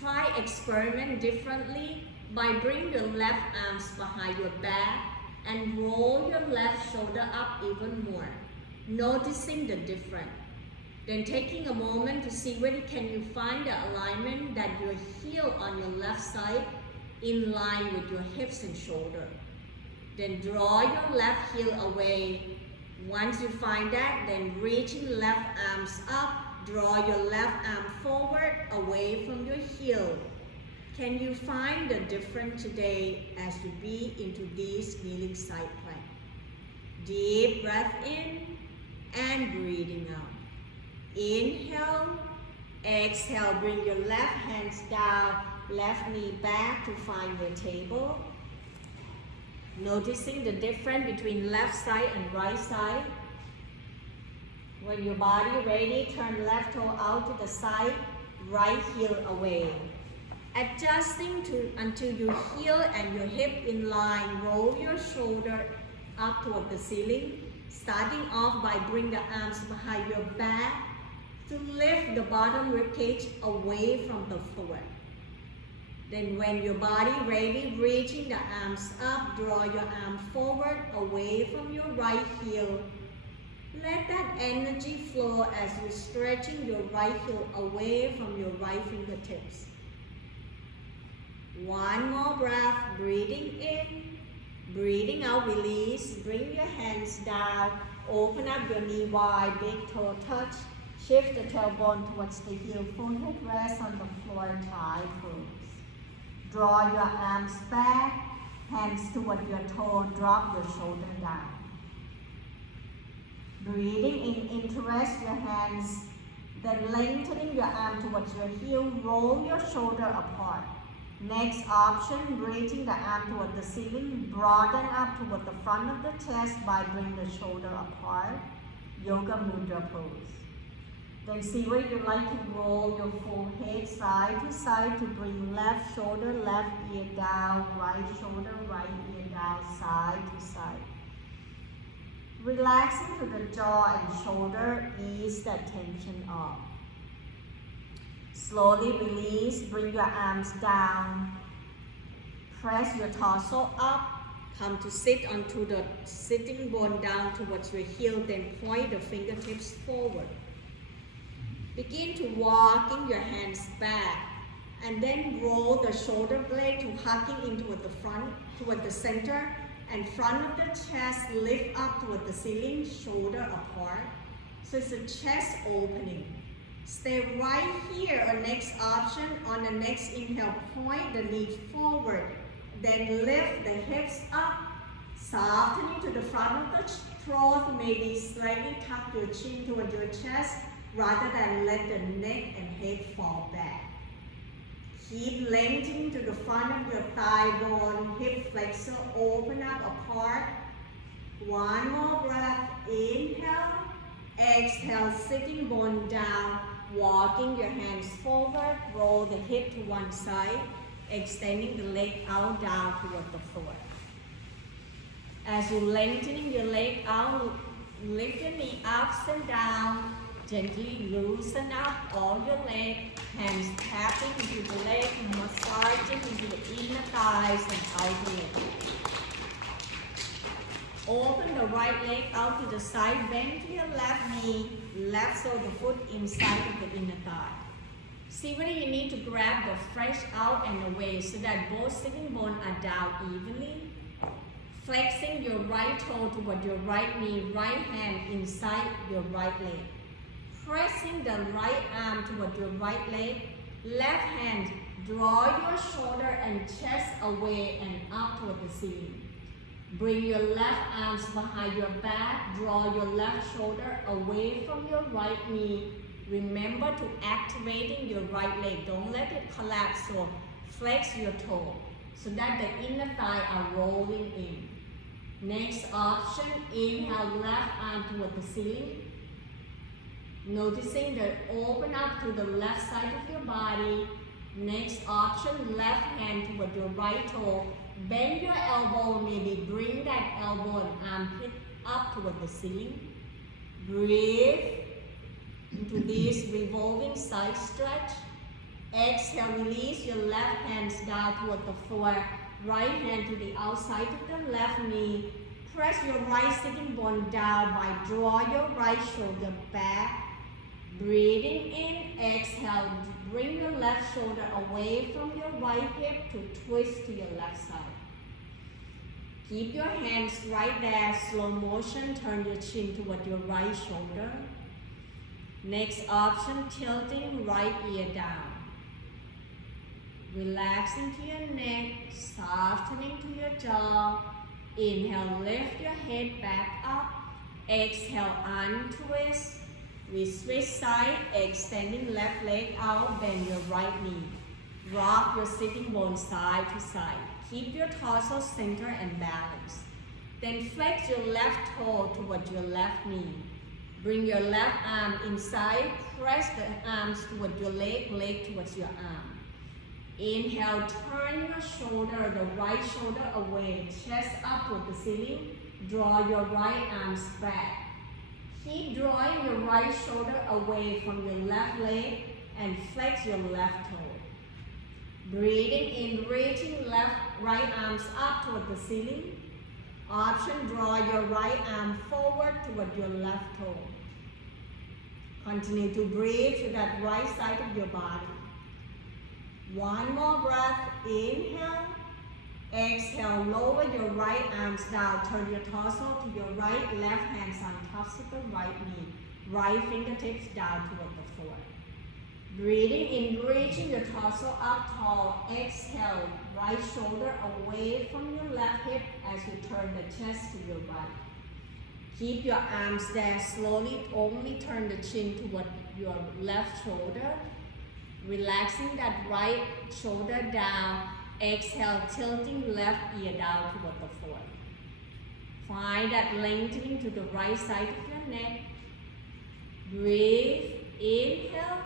try experiment differently by bringing your left arms behind your back and roll your left shoulder up even more, noticing the difference. Then taking a moment to see whether can you find the alignment that your heel on your left side in line with your hips and shoulder. Then draw your left heel away. Once you find that, then reaching left arms up, draw your left arm forward away from your heel. Can you find the difference today as you be into this kneeling side plank? Deep breath in and breathing out. Inhale, exhale, bring your left hands down, left knee back to find your table. Noticing the difference between left side and right side. When your body ready, turn left toe out to the side, right heel away. Adjusting until your heel and your hip in line. Roll your shoulder up toward the ceiling. Starting off by bring the arms behind your back to lift the bottom rib cage away from the floor. Then when your body ready, reaching the arms up, draw your arm forward away from your right heel. Let that energy flow as you're stretching your right heel away from your right fingertips. One more breath, breathing in, breathing out, release. Bring your hands down, open up your knee wide, big toe touch. Shift the tailbone towards the heel, forehead rest on the floor, thigh pose. Draw your arms back, hands toward your toe, drop your shoulder down. Breathing in, interest your hands, then lengthening your arm towards your heel, roll your shoulder apart. Next option, raising the arm toward the ceiling, broaden up toward the front of the chest by bringing the shoulder apart. Yoga Mudra Pose. Then see where you like to roll your full head side to side to bring left shoulder, left ear down, right shoulder, right ear down, side to side. Relaxing to the jaw and shoulder, ease that tension off. Slowly release, bring your arms down. Press your torso up. Come to sit onto the sitting bone down towards your heel, then point the fingertips forward. Begin to walking your hands back and then roll the shoulder blade to hugging into the front, toward the center and front of the chest, lift up toward the ceiling, shoulder apart. So it's a chest opening. Stay right here. Our next option, on the next inhale, point the knee forward. Then lift the hips up, softening to the front of the throat. Maybe slightly tuck your chin toward your chest rather than let the neck and head fall back. Keep lengthening to the front of your thigh bone, hip flexor, open up apart. One more breath, inhale, exhale, sitting bone down, walking your hands forward, roll the hip to one side, extending the leg out down toward the floor. As you're lengthening your leg out, lift your knee ups and down, gently loosen up all your leg, hands tapping into the leg, massaging into the inner thighs and outer leg. Open the right leg out to the side, bend to your left knee, left sole of the foot inside of the inner thigh. See whether you need to grab the flesh out and away so that both sitting bones are down evenly. Flexing your right toe toward your right knee, right hand inside your right leg. Pressing the right arm toward your right leg, left hand, draw your shoulder and chest away and up toward the ceiling. Bring your left arms behind your back, draw your left shoulder away from your right knee. Remember to activating your right leg, don't let it collapse, so flex your toe so that the inner thigh are rolling in. Next option, inhale, left arm toward the ceiling. Noticing the open up to the left side of your body. Next option, left hand toward your right toe. Bend your elbow, maybe bring that elbow and armpit up toward the ceiling. Breathe into this revolving side stretch. Exhale, release your left hands down toward the floor. Right hand to the outside of the left knee. Press your right sitting bone down by draw your right shoulder back. Breathing in, exhale, bring your left shoulder away from your right hip to twist to your left side. Keep your hands right there, slow motion, turn your chin toward your right shoulder. Next option, tilting right ear down. Relaxing to your neck, softening to your jaw. Inhale, lift your head back up. Exhale, untwist. We switch side, extending left leg out, bend your right knee. Rock your sitting bones side to side. Keep your torso center and balance. Then flex your left toe towards your left knee. Bring your left arm inside, press the arms towards your leg towards your arm. Inhale, turn your shoulder, the right shoulder away, chest up with the ceiling. Draw your right arms back. Keep drawing your right shoulder away from your left leg and flex your left toe. Breathing in, reaching right arms up toward the ceiling. Option, draw your right arm forward toward your left toe. Continue to breathe to that right side of your body. One more breath, inhale. Exhale, lower your right arms down. Turn your torso to your right, left hands on tops of the right knee. Right fingertips down toward the floor. Breathing in, reaching your torso up tall. Exhale, right shoulder away from your left hip as you turn the chest to your right. Keep your arms there. Slowly only turn the chin toward your left shoulder. Relaxing that right shoulder down. Exhale, tilting left ear down toward the floor. Find that lengthening to the right side of your neck. Breathe, inhale.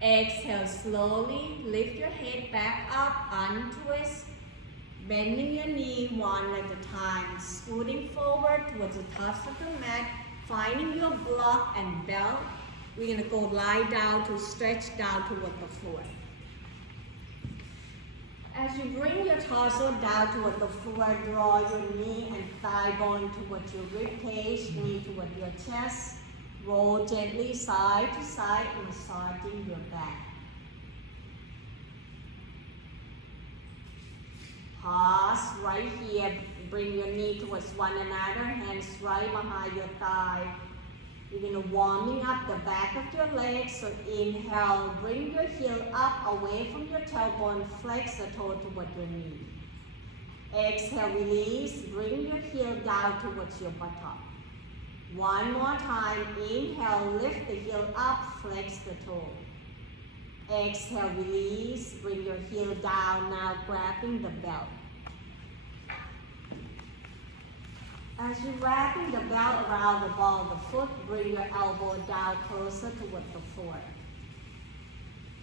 Exhale, slowly lift your head back up, untwist. Bending your knee one at a time, scooting forward towards the tops of the mat, finding your block and belt. We're going to go lie down to stretch down toward the floor. As you bring your torso down toward the floor, draw your knee and thigh bone towards your rib cage, knee toward your chest. Roll gently side to side, massaging your back. Pause right here. Bring your knee towards one another, hands right behind your thigh. You're going to warming up the back of your legs. So inhale, bring your heel up away from your tailbone, flex the toe toward your knee. Exhale, release, bring your heel down towards your buttock. One more time, inhale, lift the heel up, flex the toe. Exhale, release, bring your heel down, now grabbing the belt. As you're wrapping the belt around the ball of the foot, bring your elbow down closer toward the floor.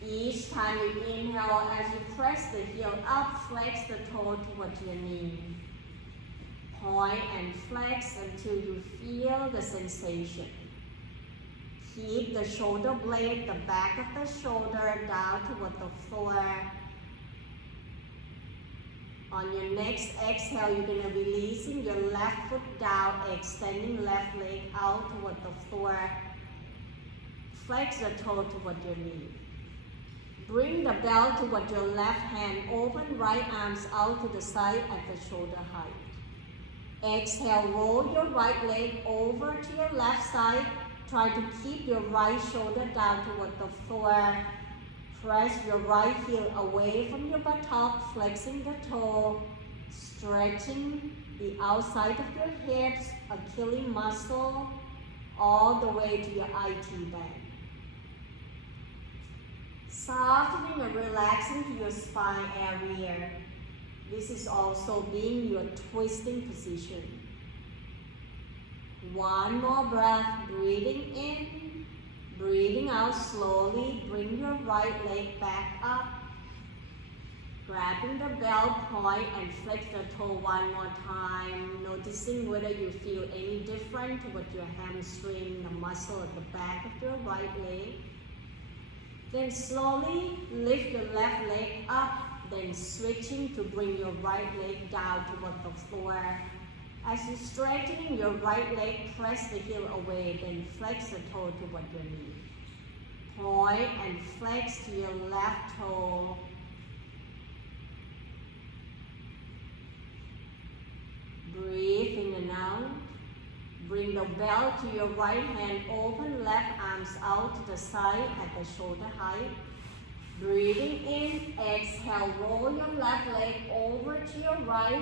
Each time you inhale, as you press the heel up, flex the toe towards your knee. Point and flex until you feel the sensation. Keep the shoulder blade, the back of the shoulder down toward the floor. On your next exhale, you're going to be releasing your left foot down, extending left leg out toward the floor. Flex the toe toward your knee. Bring the belt toward your left hand, open right arms out to the side at the shoulder height. Exhale, roll your right leg over to your left side. Try to keep your right shoulder down toward the floor. Press your right heel away from your buttock, flexing the toe, stretching the outside of your hips, Achilles muscle, all the way to your IT band. Softening and relaxing to your spine area. This is also being your twisting position. One more breath, breathing in, breathing out slowly. Bring your right leg back up. Grabbing the belt point and flex the toe one more time. Noticing whether you feel any different with your hamstring, the muscle at the back of your right leg. Then slowly lift your left leg up, then switching to bring your right leg down toward the floor. As you're straightening your right leg, press the heel away, then flex the toe toward your knee. Point and flex to your left toe. Breathe in and out. Bring the belt to your right hand, open left arms out to the side at the shoulder height. Breathing in, exhale, roll your left leg over to your right.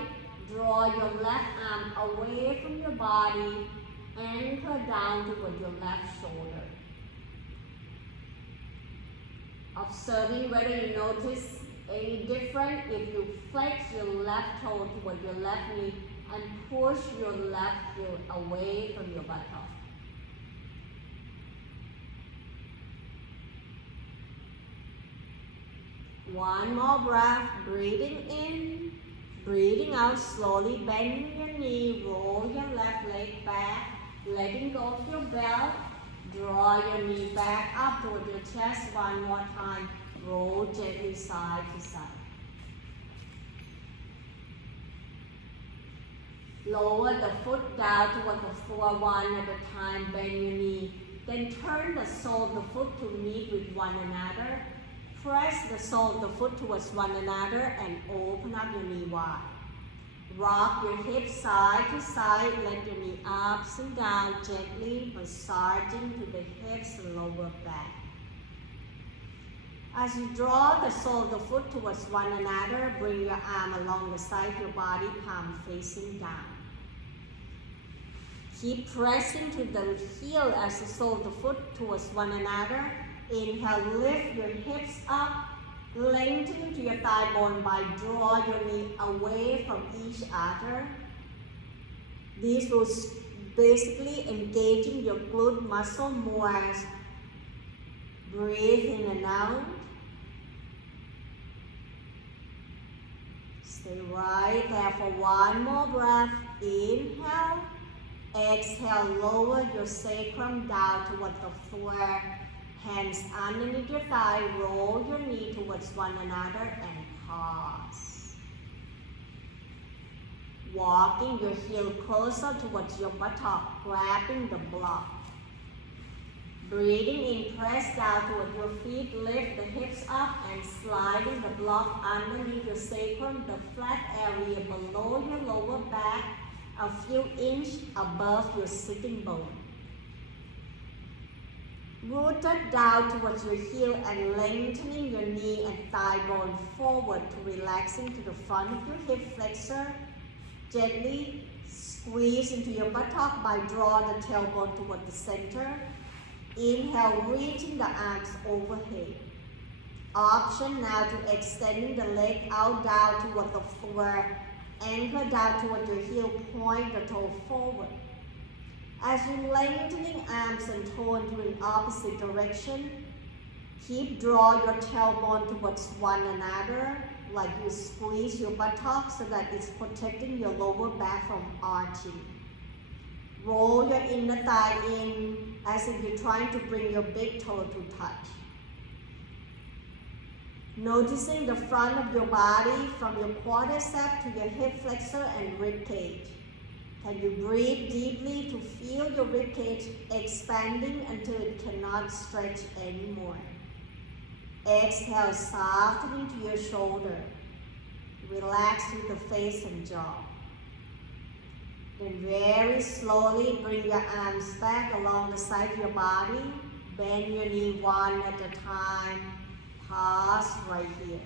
Draw your left arm away from your body. Anchor down toward your left shoulder. Observing whether you notice any different if you flex your left toe toward your left knee and push your left heel away from your buttock. One more breath, breathing in, breathing out, slowly bending your knee, roll your left leg back, letting go of your belt, draw your knee back up toward your chest one more time, roll gently side to side. Lower the foot down toward the floor one at a time, bend your knee, then turn the sole of the foot to meet with one another. Press the sole of the foot towards one another and open up your knee wide. Rock your hips side to side, let your knee ups and down gently, massaging to the hips and lower back. As you draw the sole of the foot towards one another, bring your arm along the side of your body, palm facing down. Keep pressing to the heel as the sole of the foot towards one another. Inhale, lift your hips up, lengthen to your thigh bone by draw your knee away from each other. This will basically engaging your glute muscle more. Breathe in and out. Stay right there for one more breath. Inhale. Exhale, lower your sacrum down toward the floor. Hands underneath your thigh, roll your knee towards one another and pause. Walking your heel closer towards your buttock, grabbing the block. Breathing in, press down toward your feet, lift the hips up and sliding the block underneath your sacrum, the flat area below your lower back, a few inches above your sitting bone. Rooted down towards your heel and lengthening your knee and thigh bone forward to relaxing to the front of your hip flexor. Gently squeeze into your buttock by draw the tailbone toward the center. Inhale, reaching the arms overhead. Option now to extending the leg out down toward the floor. Anchor down toward your heel, point the toe forward. As you lengthening arms and toe into an opposite direction, keep draw your tailbone towards one another, like you squeeze your buttock so that it's protecting your lower back from arching. Roll your inner thigh in as if you're trying to bring your big toe to touch. Noticing the front of your body from your quadricep to your hip flexor and rib cage. Can you breathe deeply to feel your rib cage expanding until it cannot stretch anymore? Exhale, softening to your shoulder. Relax through the face and jaw. Then very slowly bring your arms back along the side of your body. Bend your knee one at a time. Pause right here.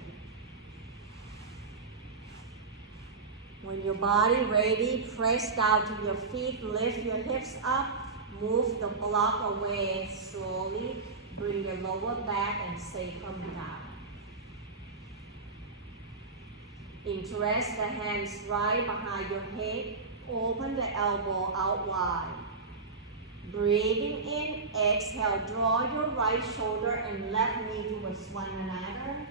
When your body ready, press down to your feet, lift your hips up, move the block away slowly, bring your lower back and sacrum down. Interest the hands right behind your head, open the elbow out wide. Breathing in, exhale, draw your right shoulder and left knee towards one another.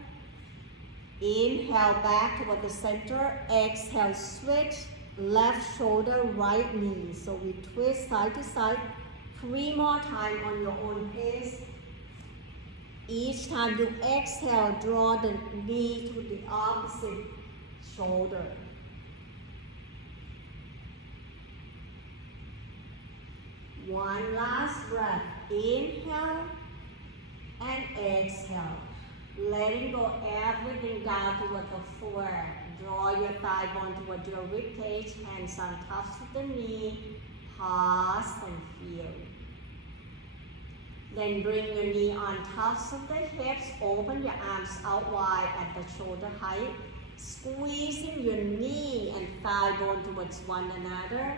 Inhale back toward the center, exhale, switch, left shoulder, right knee. So we twist side to side, 3 more times on your own pace. Each time you exhale, draw the knee to the opposite shoulder. One last breath, inhale and exhale. Letting go everything down toward the floor. Draw your thigh bone toward your rib cage, hands on top of the knee. Pause and feel. Then bring your knee on tops of the hips, open your arms out wide at the shoulder height, squeezing your knee and thigh bone towards one another.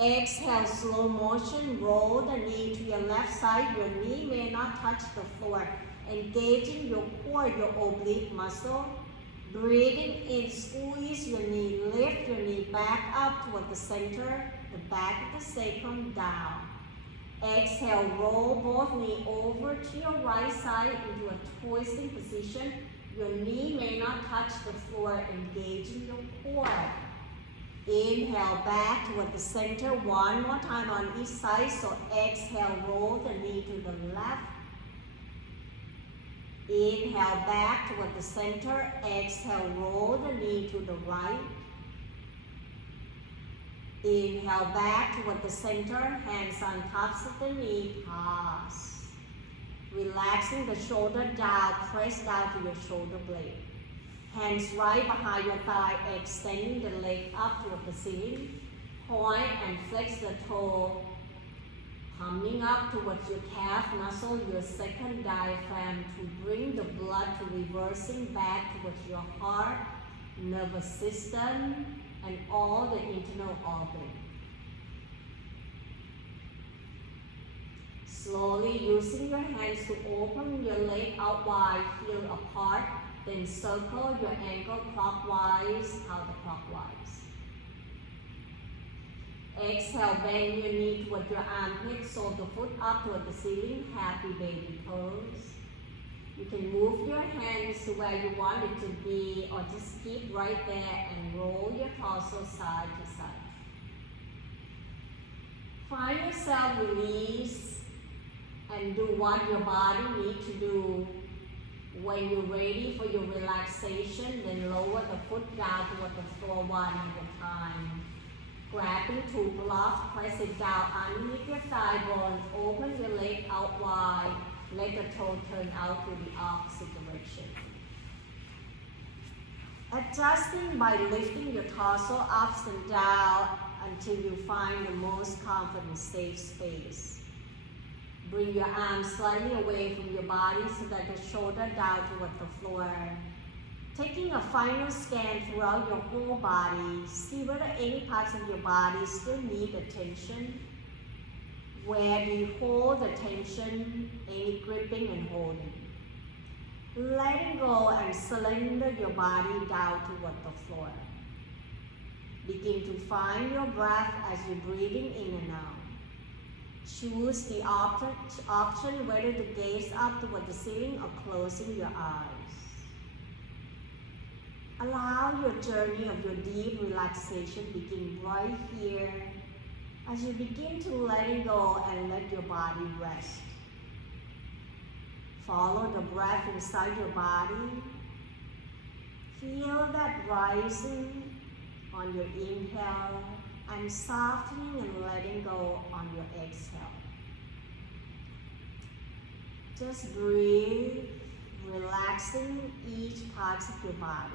Exhale, slow motion, roll the knee to your left side. Your knee may not touch the floor. Engaging your core, your oblique muscle. Breathing in, squeeze your knee, lift your knee back up toward the center, the back of the sacrum down. Exhale, roll both knees over to your right side into a twisting position. Your knee may not touch the floor, engaging your core. Inhale back toward the center, one more time on each side. So exhale, roll the knee to the left. Inhale back toward the center, exhale, roll the knee to the right. Inhale back toward the center, hands on tops of the knee, pause. Relaxing the shoulder down, press down to your shoulder blade. Hands right behind your thigh, extending the leg up toward the ceiling. Point and flex the toe, coming up towards your calf muscle, your second diaphragm, to bring the blood to reversing back towards your heart, nervous system, and all the internal organs. Slowly using your hands to open your leg out wide, heel apart, then circle your ankle clockwise, counterclockwise. Exhale, bend your knee toward your armpit, so the foot up toward the ceiling, happy baby pose. You can move your hands to where you want it to be, or just keep right there and roll your torso side to side. Find yourself release and do what your body needs to do. When you're ready for your relaxation, then lower the foot down toward the floor one at a time. Grabbing two blocks, press it down underneath your thigh bone, open your leg out wide, let the toe turn out to the opposite direction. Adjusting by lifting your torso up and down until you find the most comfortable safe space. Bring your arms slightly away from your body so that the shoulder down toward the floor. Taking a final scan throughout your whole body, see whether any parts of your body still need attention. Where do you hold the tension, any gripping and holding? Letting go and surrender your body down toward the floor. Begin to find your breath as you're breathing in and out. Choose the option whether to gaze up toward the ceiling or closing your eyes. Allow your journey of your deep relaxation begin right here as you begin to let it go and let your body rest. Follow the breath inside your body. Feel that rising on your inhale and softening and letting go on your exhale. Just breathe, relaxing each part of your body.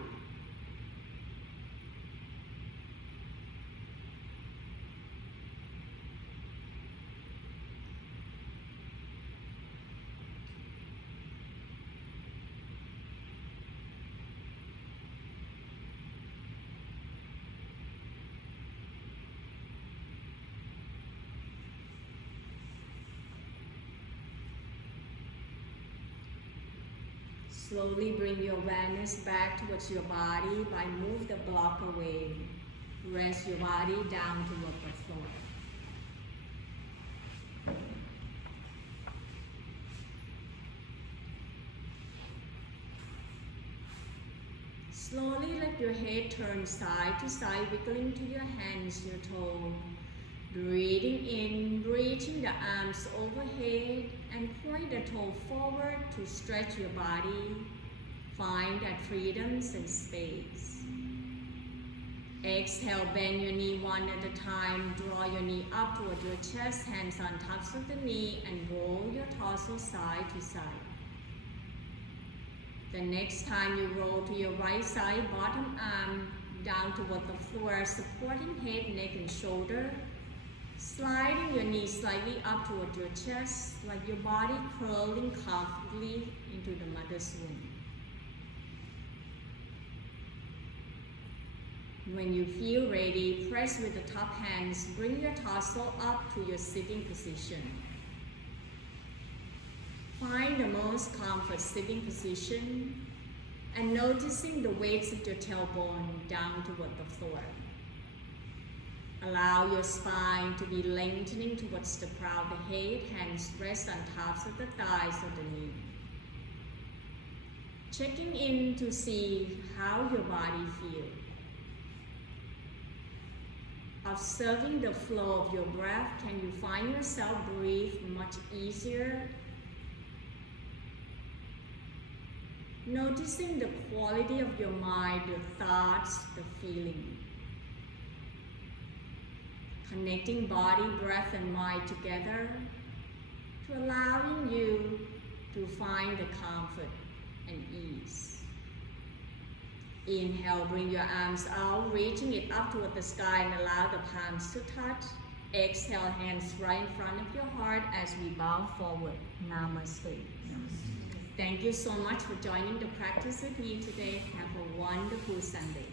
Slowly bring your awareness back towards your body by move the block away. Rest your body down toward the floor. Slowly let your head turn side to side, wiggling to your hands, your toe. Breathing in, reaching the arms overhead and point the toe forward to stretch your body. Find that freedom and space. Exhale, bend your knee one at a time. Draw your knee up toward your chest, hands on tops of the knee, and roll your torso side to side. The next time you roll to your right side, bottom arm down toward the floor, supporting head, neck, and shoulder. Sliding your knees slightly up toward your chest, like your body curling comfortably into the mother's womb. When you feel ready, press with the top hands, bring your torso up to your sitting position. Find the most comfort sitting position and noticing the weights of your tailbone down toward the floor. Allow your spine to be lengthening towards the crown of the head, hands rest on tops of the thighs or the knee. Checking in to see how your body feels. Observing the flow of your breath, can you find yourself breathe much easier? Noticing the quality of your mind, your thoughts, the feeling. Connecting body, breath, and mind together to allowing you to find the comfort and ease. Inhale, bring your arms out, reaching it up toward the sky and allow the palms to touch. Exhale, hands right in front of your heart as we bow forward. Namaste. Thank you so much for joining the practice with me today. Have a wonderful Sunday.